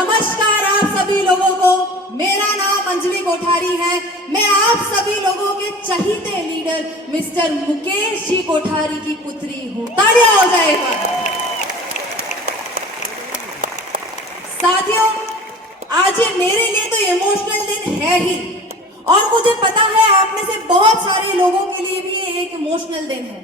नमस्कार आप सभी लोगों को। मेरा नाम अंजलि कोठारी है। मैं आप सभी लोगों के चहीते लीडर मिस्टर मुकेश जी कोठारी की पुत्री हूँ। तालियां हो जाएगा। साथियों, आज ये मेरे लिए तो इमोशनल दिन है ही, और मुझे पता है आप में से बहुत सारे लोगों के लिए भी ये एक इमोशनल दिन है।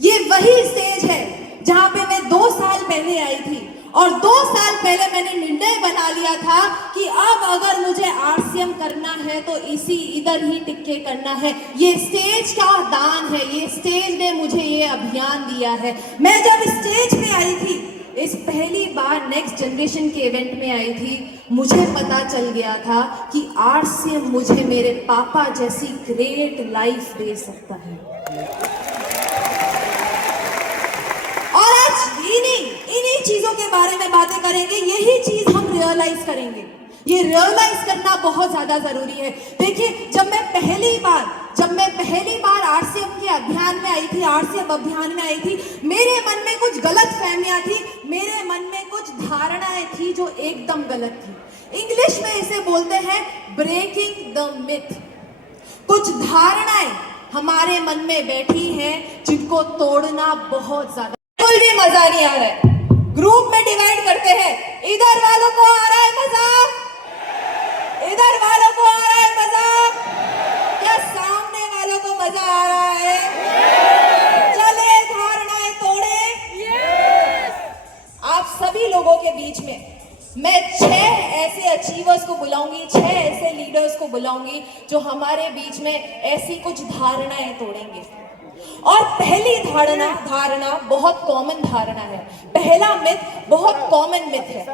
ये वही स्टेज है जहां पे मैं 2 साल पहले आई थी, और 2 साल पहले मैंने निर्णय बना लिया था कि अब अगर मुझे आरसीएम करना है तो इधर ही टिक के करना है। ये स्टेज का दान है, ये स्टेज ने मुझे ये अभियान दिया है। मैं जब स्टेज पे आई थी, इस पहली बार नेक्स्ट जनरेशन के इवेंट में आई थी, मुझे पता चल गया था कि आरसीएम मुझे मेरे पापा जैसी ग्रेट लाइफ दे सकता है। और आज इन्हीं चीजों के बारे में बातें करेंगे। यही चीज हम रियलाइज करेंगे। ये रियलाइज करना बहुत ज्यादा जरूरी है। देखिए, जब मैं पहली बार आरसीएम के अभियान में आई थी, आरसीएम अभियान में आई थी, मेरे मन में कुछ गलत फहमियां थी, मेरे मन में कुछ धारणाएं थी जो एकदम गलत थी। इंग्लिश में इसे बोलते हैं ब्रेकिंग द मिथ। कुछ धारणाएं हमारे मन में बैठी हैं जिनको तोड़ना बहुत ज्यादा बिल्कुल भी मजा नहीं आ रहा है। ग्रुप में डिवाइड करते हैं, इधर वालों को आ रहा है मजा, इधर वालों को आ रहा है मजा, क्या सामने वालों को मजा आ रहा है? चले धारणाएं तोड़े। आप सभी लोगों के बीच में मैं 6 ऐसे अचीवर्स को बुलाऊंगी, 6 ऐसे लीडर्स को बुलाऊंगी जो हमारे बीच में ऐसी कुछ धारणाएं तोड़ेंगे। और पहली धारणा बहुत कॉमन धारणा है। पहला मिथ बहुत कॉमन मिथ है।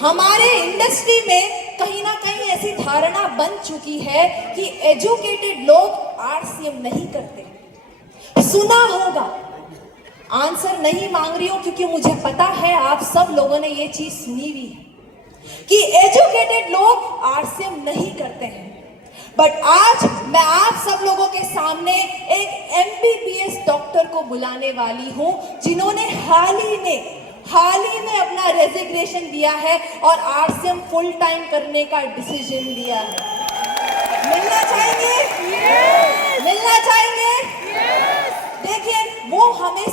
हमारे इंडस्ट्री में कहीं ना कहीं ऐसी धारणा बन चुकी है कि एजुकेटेड लोग आरसीएम नहीं करते। सुना होगा, आंसर नहीं मांग रही हूं क्योंकि मुझे पता है आप सब लोगों ने ये चीज सुनी हुई है कि एजुकेटेड लोग आरसीएम नहीं करते हैं। बट आज मैं आप सब लोगों के सामने एक एमबीबीएस डॉक्टर को बुलाने वाली हूं जिन्होंने हाल ही में अपना रेजिग्नेशन दिया है और आरसीएम फुल टाइम करने का डिसीजन लिया है। मिलना चाहेंगे? मिलना चाहेंगे? देखिए, वो हमें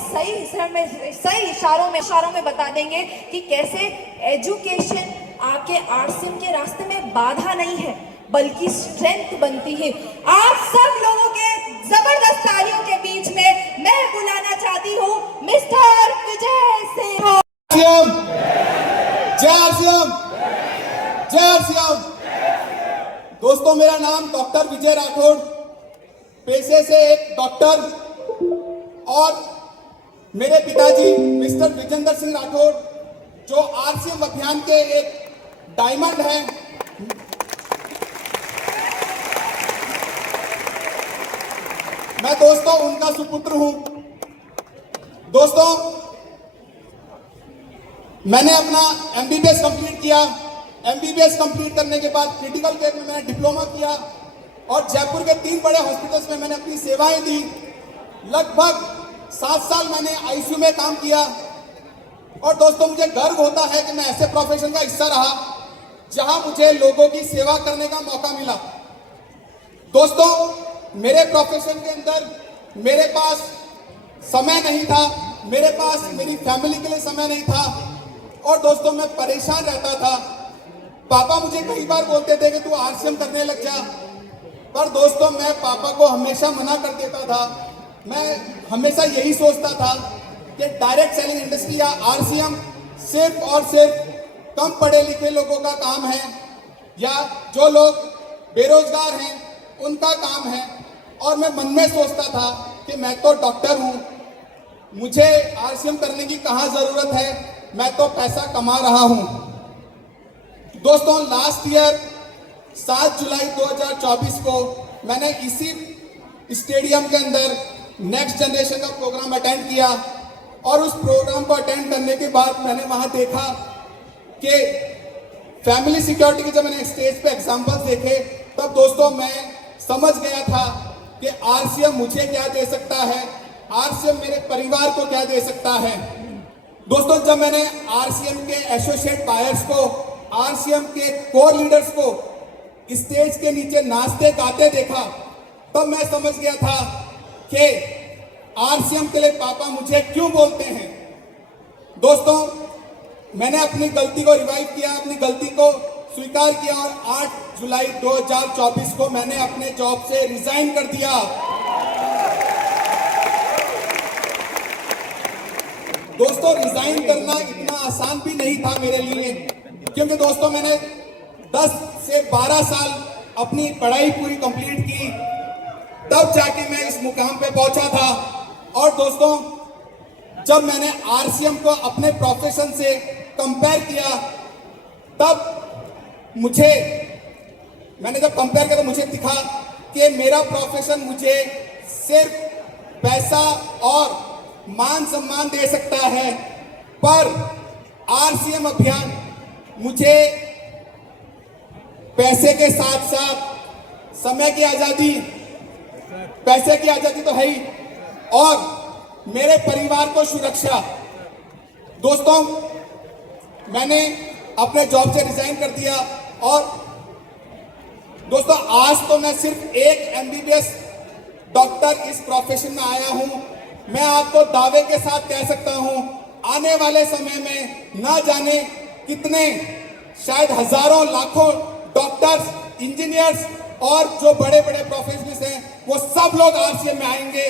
सही इशारों में बता देंगे कि कैसे एजुकेशन आपके आरसीएम के रास्ते में बाधा नहीं है बल्कि स्ट्रेंथ बनती है। आप सब लोगों के जबरदस्त तालियों के बीच में मैं बुलाना चाहती हूँ मिस्टर विजय सिंह। जय आरसीएम, जय आरसीएम। दोस्तों, मेरा नाम डॉक्टर विजय राठौड़, पेशे से एक डॉक्टर, और मेरे पिताजी मिस्टर विजेंद्र सिंह राठौड़ जो आरसीएम अभियान के एक डायमंड हैं। मैं दोस्तों उनका सुपुत्र हूं। दोस्तों, मैंने अपना एमबीबीएस कंप्लीट किया। एमबीबीएस कंप्लीट करने के बाद क्रिटिकल केयर में मैंने डिप्लोमा किया और जयपुर के 3 बड़े हॉस्पिटल्स में मैंने अपनी सेवाएं दी। लगभग 7 साल मैंने आईसीयू में काम किया। और दोस्तों, मुझे गर्व होता है कि मैं ऐसे प्रोफेशन का हिस्सा रहा जहां मुझे लोगों की सेवा करने का मौका मिला। दोस्तों, मेरे प्रोफेशन के अंदर मेरे पास समय नहीं था, मेरे पास मेरी फैमिली के लिए समय नहीं था, और दोस्तों मैं परेशान रहता था। पापा मुझे कई बार बोलते थे कि तू आरसीएम करने लग जा, पर दोस्तों मैं पापा को हमेशा मना कर देता था। मैं हमेशा यही सोचता था कि डायरेक्ट सेलिंग इंडस्ट्री या आरसीएम सिर्फ और सिर्फ कम पढ़े लिखे लोगों का काम है, या जो लोग बेरोजगार हैं उनका काम है। और मैं मन में सोचता था कि मैं तो डॉक्टर हूं, मुझे आरसीएम करने की कहां जरूरत है, मैं तो पैसा कमा रहा हूं। दोस्तों, लास्ट ईयर 7 जुलाई 2024 को मैंने इसी स्टेडियम के अंदर नेक्स्ट जनरेशन का प्रोग्राम अटेंड किया, और उस प्रोग्राम को अटेंड करने के बाद मैंने वहां देखा कि फैमिली सिक्योरिटी के जब मैंने स्टेज पे एग्जाम्पल्स देखे, तब दोस्तों मैं समझ गया था कि आरसीएम मुझे क्या दे सकता है, आरसीएम मेरे परिवार को क्या दे सकता है। दोस्तों, जब मैंने आरसीएम के एसोसिएट बायर्स को, आरसीएम के कोर लीडर्स को स्टेज के नीचे नाचते गाते देखा, तब मैं समझ गया था कि आरसीएम के लिए पापा मुझे क्यों बोलते हैं। दोस्तों, मैंने अपनी गलती को रिवाइव किया, अपनी गलती को स्वीकार किया और 8 जुलाई 2024 को मैंने अपने जॉब से रिजाइन कर दिया। दोस्तों, रिजाइन करना इतना आसान भी नहीं था मेरे लिए, क्योंकि दोस्तों मैंने 10 से 12 साल अपनी पढ़ाई पूरी कंप्लीट की, तब जाके मैं इस मुकाम पे पहुंचा था। और दोस्तों, जब मैंने आरसीएम को अपने प्रोफेशन से कंपेयर किया, तब मैंने जब कंपेयर किया तो मुझे दिखा कि मेरा प्रोफेशन मुझे सिर्फ पैसा और मान सम्मान दे सकता है, पर आरसीएम अभियान मुझे पैसे के साथ साथ समय की आजादी, पैसे की आजादी तो है ही, और मेरे परिवार को सुरक्षा। दोस्तों, मैंने अपने जॉब से रिजाइन कर दिया और दोस्तों आज तो मैं सिर्फ एक एमबीबीएस डॉक्टर इस प्रोफेशन में आया हूं। मैं आपको दावे के साथ कह सकता हूं, आने वाले समय में ना जाने कितने, शायद हजारों लाखों डॉक्टर्स, इंजीनियर्स और जो बड़े बड़े प्रोफेशनल्स हैं, वो सब लोग आरसीएम में आएंगे।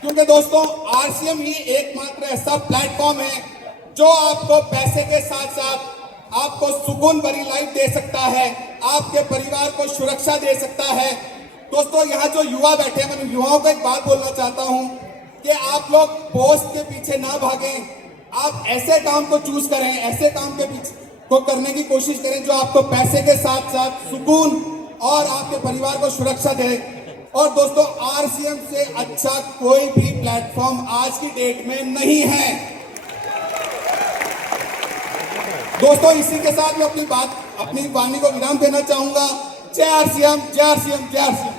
क्योंकि दोस्तों, आरसीएम ही एकमात्र ऐसा प्लेटफॉर्म है जो आपको पैसे के साथ साथ आपको सुकून भरी लाइफ दे सकता है, आपके परिवार को सुरक्षा दे सकता है। दोस्तों, यहाँ जो युवा बैठे हैं, मैं युवाओं को एक बात बोलना चाहता हूँ कि आप लोग पोस्ट के पीछे ना भागें, आप ऐसे काम को चूज करें, ऐसे काम के पीछे को करने की कोशिश करें जो आपको पैसे के साथ साथ सुकून और आपके परिवार को सुरक्षा दे। और दोस्तों, आरसीएम से अच्छा कोई भी प्लेटफॉर्म आज की डेट में नहीं है। दोस्तों, इसी के साथ मैं अपनी वाणी को विराम देना चाहूंगा। जय आरसीएम, जय आरसीएम, जय आरसीएम।